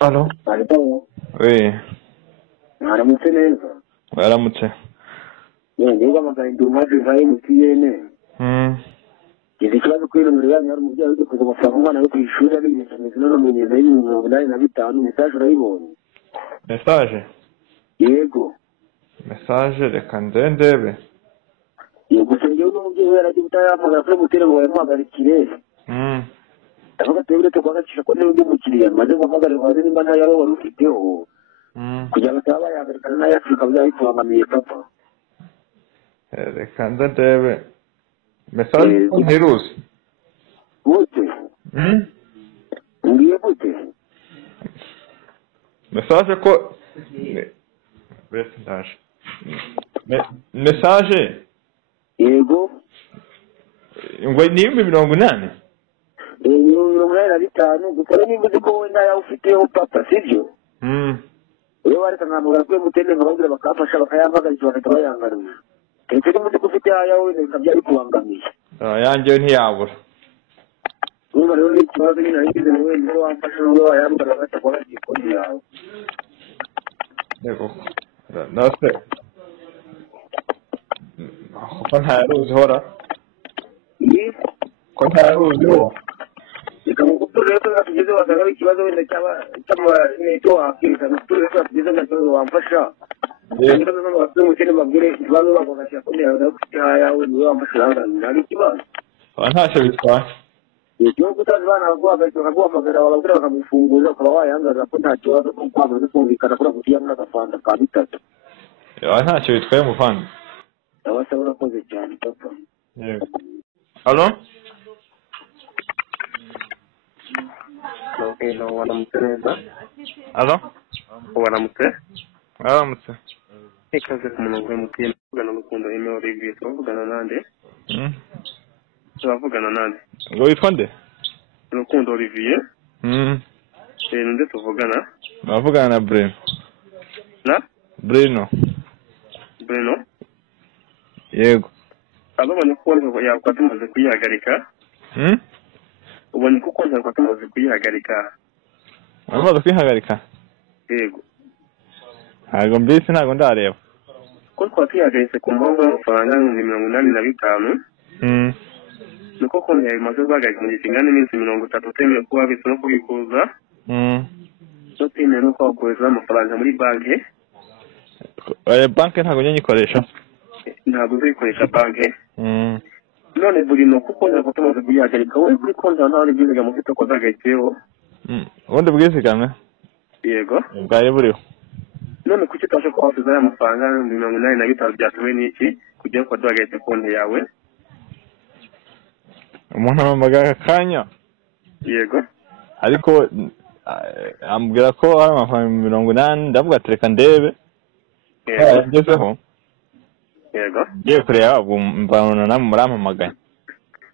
Alo? Alo? Oui. Mwaramutse neza? Mwaramutse. Niba amagana ndumaze vaye mutiyene. Ikibazo kwino muri yanyu hari umubyeyi uri kuza amafaranga umwana we ku ishuri ari ibintu no mumenyeza y'85 message urayibonye. Message? Yego. Message reka ndebe. Yego sengewe n'umubyeyi yaragiye utayamagara kuri mutere ngo yamuhagarikire. Ndavuga twebwe twagacisha ko n'undi mukiriya maze guhamagara baze nimba nta yaro wari ufiteho. Kugira ngo ataba yahagarikana n'ayafurika byayitubangamiye papa. Reka ndebe. Message ntiruzi. Gute? Ngiye gute? Message ko ndaje. Message? Yego. Ngo ni 80? 85 gukora nimba uzi ko wenda yawe ufiteho papa sibyo? Iyo wareka nkamugara kwe mutende bakabwira bakafasha bakayambagarira bagahita bayangaruza. Ndetse n'umuti ufite ayawe bikabya bikubangamiye. Yanjye ntiyabura. Urumva rero ni ikibazo nyine nagize mu wenda wamfasha n'ubwo wayambara batakora igikoni yawe. Yego. Nase. Ko ntaruzi hora. Ko ntaruzi ho. Reka tugeze wasanga ikibazo wenda cyaba cyo wakirika reka tugeze gato wamfasha. Reka no wasanga mukene babwire ikibazo bakagashya ko yawe yawe ni wamfasha ari ikibazo. Ntacyo bitwaye. Iyo kutazibana bakaguhamagara bababwira bakamufunguza ukaba wayangaza ko nta kibazo ko kwamaze kumvikana kuri gutiya muri agafanda ka bitatu. Ntacyo bitwaye muvandi. Abasaba urakoze cyane papa. Yego. Alo? Hello, waramutse neza. Alo? Waramutse? Waramutse. Ikaze ku murongo w'MTN uvugana n'urukundo Aime Olivier tuvugana nande? Tuvugana nande? Ngo witwa nde? Rukundo Olivier. Nde tuvugana? Bavugana na Breno. Na? Breno. Breno? Yego. Ababonye ko yakwa tumaze kuyihagarika? Ubonye ko yakwa tumaze kuyihagarika? Amaze kuyihagarika? Yego. Ntabwo mbisi ntabwo ndareba. Ko twatihagaritse ku mpamvu y'amafaranga 85. Nuko konti yawe imaze guhagarika mu gihe kingana n'iminsi 30 utemerewe kuba wabitse no kubikuza. So utemerewe no kohereza amafaranga muri banki. Banki ntabwo njye nyikoresha. Ntabwo uzikoresha banki. None buri no kuko ntabwo tumaze kuyihagarika wowe kuri konti nawe n'ibyiziga mu fite ko zagaritseho. Ubundi bwizigamye? Yego. Bwari buriho. None kuki utashe kwasubiza aya mafaranga 85 byatumwe n'iki kugira ko duhagaritse konti yawe? Umuntu amamagara akanya. Yego. Ariko ambwira ko ari amafaranga 80 ndavuga ati reka ndebe. Yagezeho. Yego. Ngiye kureba mbana namwe murampamagaye.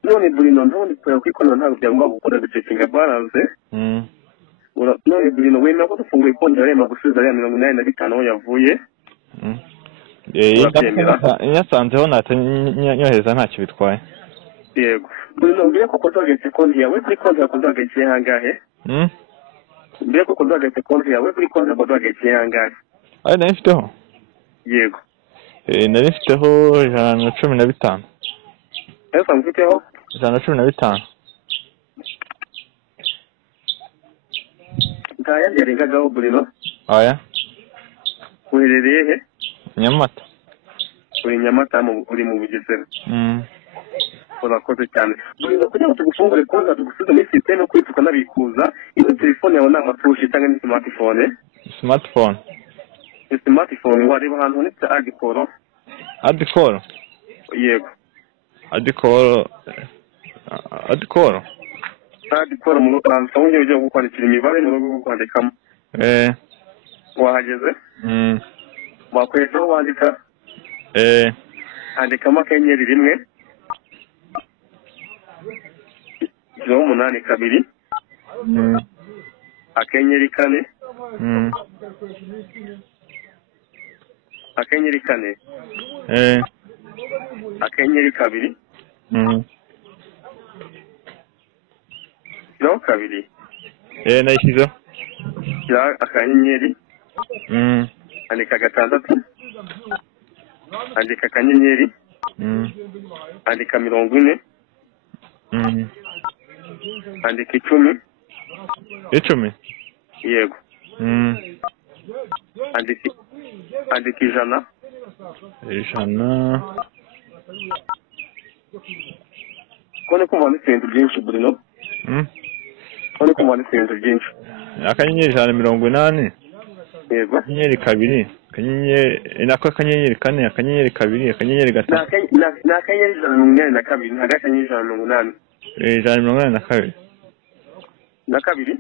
None Bruno ntundi kureba ko ikono ntabwo byagomba gukora gucekinga balance. None Bruno wenda ko dufunguye konti yarema gusubiza ya 85 aho yavuye. Nyasanzeho natanyoheza ntacyo bitwaye. Yego. Bruno mbere ko kodogetse konti yawe kuri konti yakodogetse hangahe? Mbere ko kodogetse konti yawe kuri konti yakodogetse hangahe? Ari nafiteho? Yego. Nari mfiteho 115. Ese mfiteho 115. Ngaya yarengagaho Bruno. Oya. Uherereye he? Nyamata. Uri Nyamata uri mu Bugesera. Urakoze cyane. Bruno kugira ngo tugufungure konti tugusubize muri system no kwitsuka nabikuza iyo telefone yawe n'amatushi cyangwa ni smartphone. Smartphone. Smartphone wareba ahantu ndetse Adicoro. Adicoro? Yego. Adicoro. Adicoro? Adicoro mu Rwanda wongeye ujya gukwandikira imibare mu rugo kwandikamo. Wahageze? Wakwerekeho wandika? Andikamo akanyenyeri 1 8 2 akanyenyeri 4 akanyenyeri 4 akanyenyeri 2 naishyizeho shyira akanyenyeri andika 6 andika akanyenyeri andika 40 andika 10 yego andika 100 kone kumva n'ibintu byinshi Bruno kone kumva n'ibintu byinshi akanyenyeri 180 yego akanyenyeri 2 akanyenyeri nako akanyenyeri 4 akanyenyeri 2 akanyenyeri 3 n'akanyenyeri 182 n'akanyenyeri 180 182 na kabiri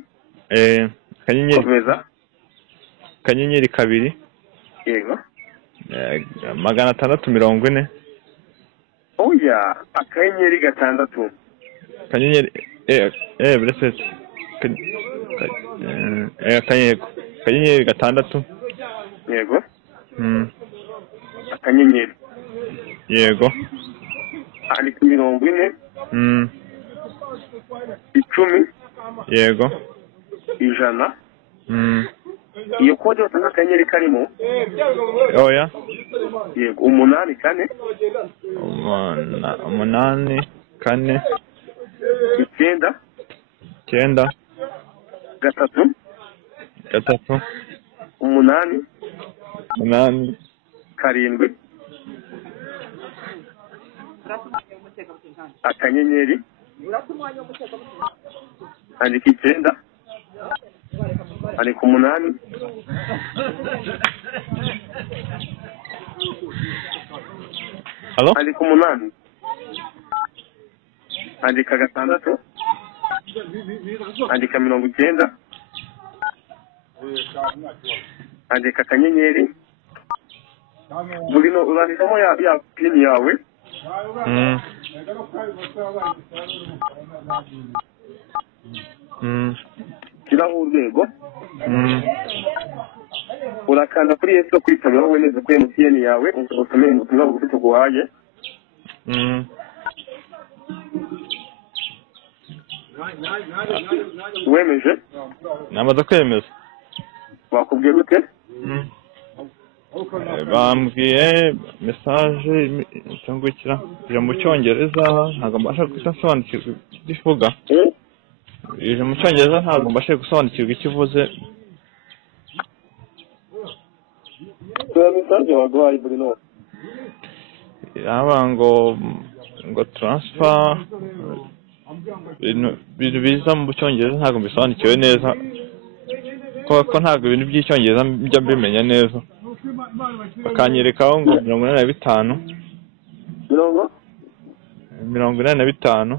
akanyenyeri 2 yego 640 oya akanyenyeri 6 akanyenyeri bracelet akanyenyeri 6 yego akanyenyeri yego andika 40 10 yego 100 iyo kode yose n'akanyenyeri karimo oya yego 8 4 8 4 9 3 8 7 akanyenyeri andika 9 andika 8 Halo? Andika 8 andika 6 andika 90 andika akanyenyeri Bruno urandikamo ya pin yawe kiraho urwego urakanda kuri yesu kwitabira wemeze ko MTN yawe usomeye ubutumwa bugufi tuguhaye wemeje namaze kwemeza bakubwiye gute bambwiye message cyangwa kira mu cyongereza ntabwo mbasha gusobanukirwa ikivuga ije mu cyongereza ntabwo mbasha gusobanukirwa ikivuze message waguhaye Bruno yaba ngo transfer ibintu biza mu cyongereza ntabwo mbisobanukiwe neza ko ntabwo ibintu by'icyongereza njya mbimenya neza bakanyerekaho ngo 45 45